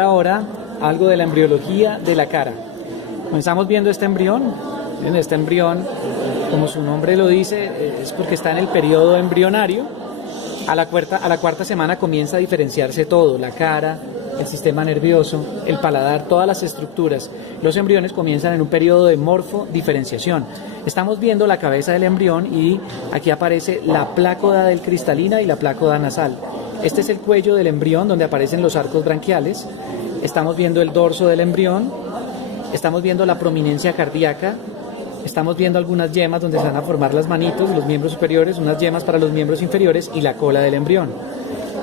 Ahora algo de la embriología de la cara. Comenzamos viendo este embrión. En este embrión, como su nombre lo dice, es porque está en el periodo embrionario. A la cuarta semana comienza a diferenciarse todo: la cara, el sistema nervioso, el paladar, todas las estructuras. Los embriones comienzan en un periodo de morfodiferenciación. Estamos viendo la cabeza del embrión y aquí aparece la plácoda del cristalina y la plácoda nasal. Este es el cuello del embrión donde aparecen los arcos branquiales. Estamos viendo el dorso del embrión. Estamos viendo la prominencia cardíaca. Estamos viendo algunas yemas donde se van a formar las manitos, los miembros superiores, unas yemas para los miembros inferiores y la cola del embrión.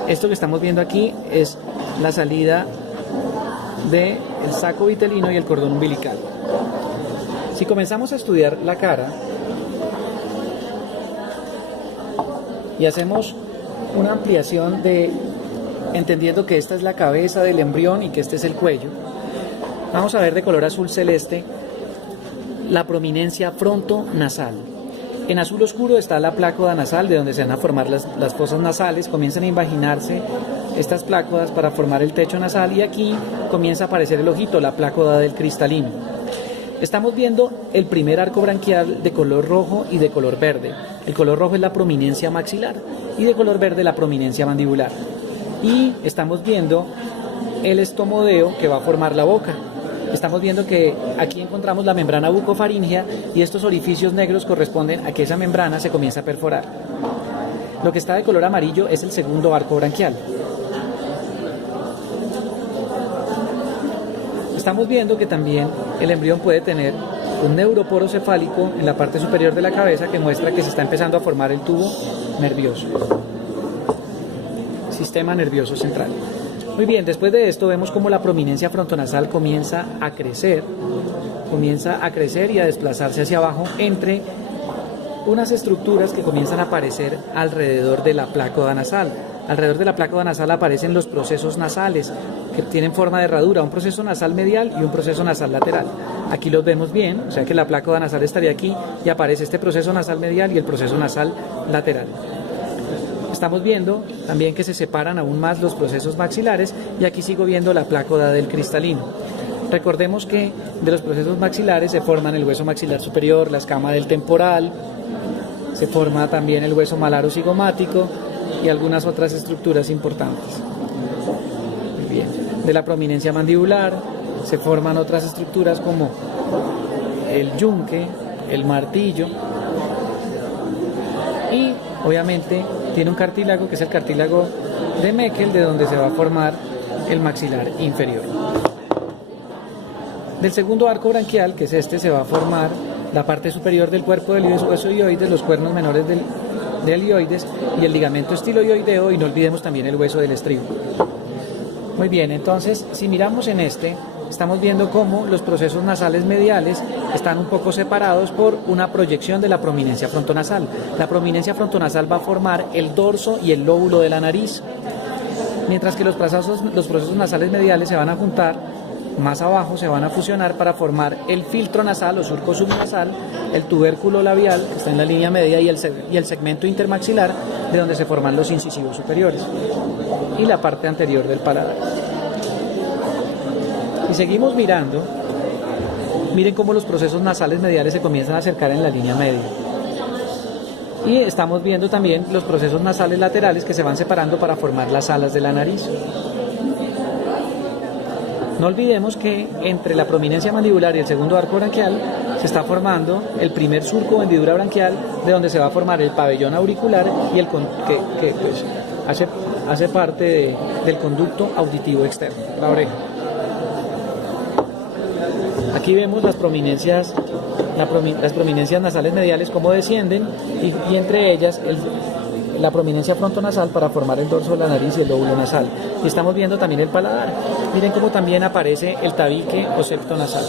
Esto que estamos viendo aquí es la salida del saco vitelino y el cordón umbilical. Si comenzamos a estudiar la cara y hacemos una ampliación entendiendo que esta es la cabeza del embrión y que este es el cuello, vamos a ver de color azul celeste la prominencia frontonasal. En azul oscuro está la plácoda nasal, de donde se van a formar las fosas nasales. Comienzan a invaginarse estas plácodas para formar el techo nasal, y aquí comienza a aparecer el ojito, la plácoda del cristalino. Estamos viendo el primer arco branquial de color rojo y de color verde. El color rojo es la prominencia maxilar y de color verde la prominencia mandibular. Y estamos viendo el estomodeo que va a formar la boca. Estamos viendo que aquí encontramos la membrana bucofaríngea y estos orificios negros corresponden a que esa membrana se comienza a perforar. Lo que está de color amarillo es el segundo arco branquial. Estamos viendo que también el embrión puede tener un neuroporo cefálico en la parte superior de la cabeza que muestra que se está empezando a formar el tubo nervioso, sistema nervioso central. Muy bien, después de esto vemos cómo la prominencia frontonasal comienza a crecer y a desplazarse hacia abajo entre unas estructuras que comienzan a aparecer alrededor de la plácoda nasal. Alrededor de la plácoda nasal aparecen los procesos nasales que tienen forma de herradura, un proceso nasal medial y un proceso nasal lateral. Aquí los vemos bien, o sea que la plácoda nasal estaría aquí y aparece este proceso nasal medial y el proceso nasal lateral. Estamos viendo también que se separan aún más los procesos maxilares, y aquí sigo viendo la plácoda del cristalino. Recordemos que de los procesos maxilares se forman el hueso maxilar superior, la escama del temporal, se forma también el hueso malaro-cigomático y algunas otras estructuras importantes. Muy bien. De la prominencia mandibular se forman otras estructuras como el yunque, el martillo, y obviamente tiene un cartílago que es el cartílago de Meckel, de donde se va a formar el maxilar inferior. Del segundo arco branquial, que es este, se va a formar la parte superior del cuerpo del hueso hioides, los cuernos menores del hioides y el ligamento estiloioideo, y no olvidemos también el hueso del estribo. Muy bien, entonces si miramos en estamos viendo cómo los procesos nasales mediales están un poco separados por una proyección de la prominencia frontonasal. La prominencia frontonasal va a formar el dorso y el lóbulo de la nariz, mientras que los procesos nasales mediales se van a juntar más abajo, se van a fusionar para formar el filtro nasal o surco subnasal, el tubérculo labial, que está en la línea media, y el segmento intermaxilar, de donde se forman los incisivos superiores, y la parte anterior del paladar. Y seguimos mirando, miren cómo los procesos nasales mediales se comienzan a acercar en la línea media. Y estamos viendo también los procesos nasales laterales que se van separando para formar las alas de la nariz. No olvidemos que entre la prominencia mandibular y el segundo arco branquial se está formando el primer surco o hendidura branquial, de donde se va a formar el pabellón auricular y que pues, hace parte del conducto auditivo externo, la oreja. Aquí vemos las prominencias nasales mediales cómo descienden, y entre ellas la prominencia frontonasal para formar el dorso de la nariz y el lóbulo nasal. Y estamos viendo también el paladar. Miren cómo también aparece el tabique o septo nasal.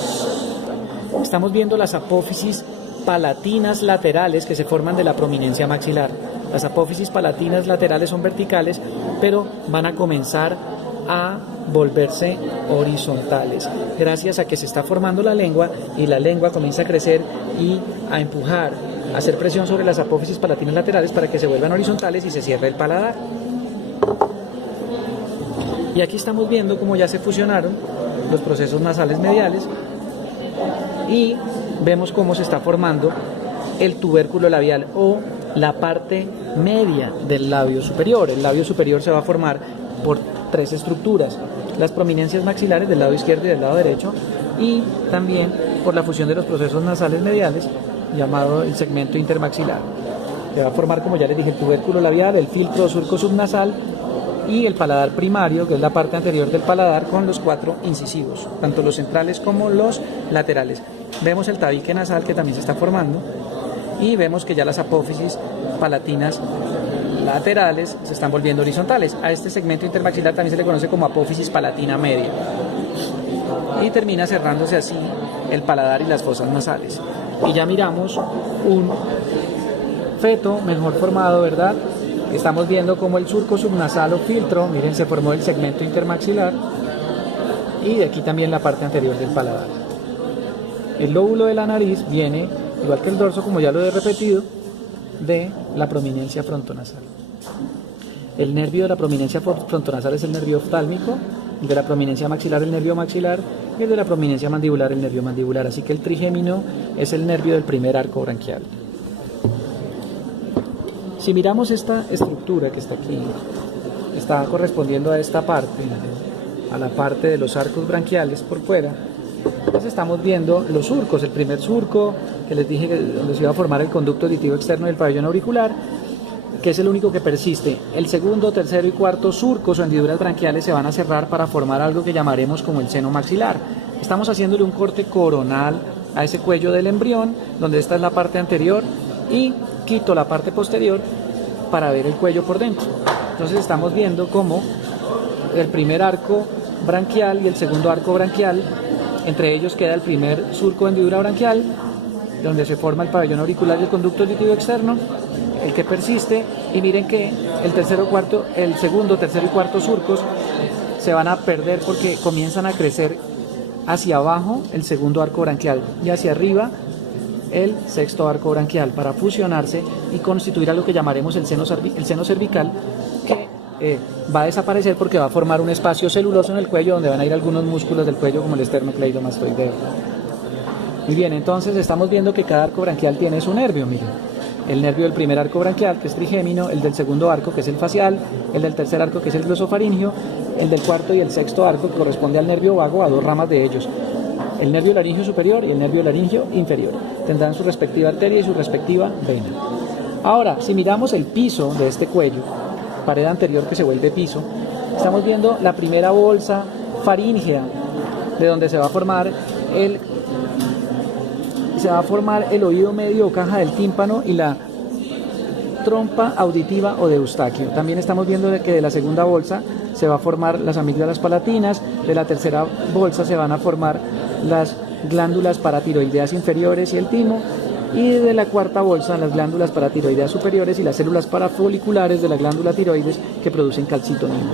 Estamos viendo las apófisis palatinas laterales que se forman de la prominencia maxilar. Las apófisis palatinas laterales son verticales, pero van a comenzar a volverse horizontales, gracias a que se está formando la lengua, y la lengua comienza a crecer y a empujar, a hacer presión sobre las apófisis palatinas laterales para que se vuelvan horizontales y se cierre el paladar. Y aquí estamos viendo cómo ya se fusionaron los procesos nasales mediales y vemos cómo se está formando el tubérculo labial o la parte media del labio superior. El labio superior se va a formar por tres estructuras: las prominencias maxilares del lado izquierdo y del lado derecho, y también por la fusión de los procesos nasales mediales, llamado el segmento intermaxilar. Se va a formar, como ya les dije, el tubérculo labial, el filtro o surco subnasal y el paladar primario, que es la parte anterior del paladar con los 4 incisivos, tanto los centrales como los laterales. Vemos el tabique nasal, que también se está formando, y vemos que ya las apófisis palatinas laterales se están volviendo horizontales. A este segmento intermaxilar también se le conoce como apófisis palatina media. Y termina cerrándose así el paladar y las fosas nasales. Y ya miramos un feto mejor formado, ¿verdad? Estamos viendo como el surco subnasal o filtro, miren, se formó el segmento intermaxilar, y de aquí también la parte anterior del paladar. El lóbulo de la nariz viene, igual que el dorso, como ya lo he repetido, de la prominencia frontonasal. El nervio de la prominencia frontonasal es el nervio oftálmico, el de la prominencia maxilar el nervio maxilar, y el de la prominencia mandibular el nervio mandibular. Así que el trigémino es el nervio del primer arco branquial. Si miramos esta estructura que está aquí, está correspondiendo a esta parte, a la parte de los arcos branquiales por fuera. Entonces estamos viendo los surcos: el primer surco, que les dije que donde se iba a formar el conducto auditivo externo del pabellón auricular, que es el único que persiste. El segundo, tercero y cuarto surcos o hendiduras branquiales se van a cerrar para formar algo que llamaremos como el seno maxilar. Estamos haciéndole un corte coronal a ese cuello del embrión, donde esta es la parte anterior, y quito la parte posterior para ver el cuello por dentro. Entonces estamos viendo cómo el primer arco branquial y el segundo arco branquial, entre ellos queda el primer surco de hendidura branquial, donde se forma el pabellón auricular y el conducto auditivo externo, el que persiste, y miren que el segundo, tercero y cuarto surcos se van a perder porque comienzan a crecer hacia abajo el segundo arco branquial y hacia arriba el sexto arco branquial, para fusionarse y constituir algo que llamaremos el seno cervical, que va a desaparecer porque va a formar un espacio celuloso en el cuello donde van a ir algunos músculos del cuello como el esternocleidomastoideo. Muy bien, entonces estamos viendo que cada arco branquial tiene su nervio. Miren, el nervio del primer arco branquial, que es trigémino, el del segundo arco, que es el facial, el del tercer arco, que es el glosofaringio, el del cuarto y el sexto arco, que corresponde al nervio vago, a 2 ramas de ellos: el nervio laringio superior y el nervio laringio inferior. Tendrán su respectiva arteria y su respectiva vena. Ahora, si miramos el piso de este cuello, pared anterior que se vuelve piso, estamos viendo la primera bolsa faríngea, de donde se va a formar el oído medio o caja del tímpano y la trompa auditiva o de Eustaquio. También estamos viendo que de la segunda bolsa se va a formar las amígdalas palatinas, de la tercera bolsa se van a formar las glándulas paratiroideas inferiores y el timo, y de la cuarta bolsa las glándulas paratiroideas superiores y las células parafoliculares de la glándula tiroides que producen calcitonina.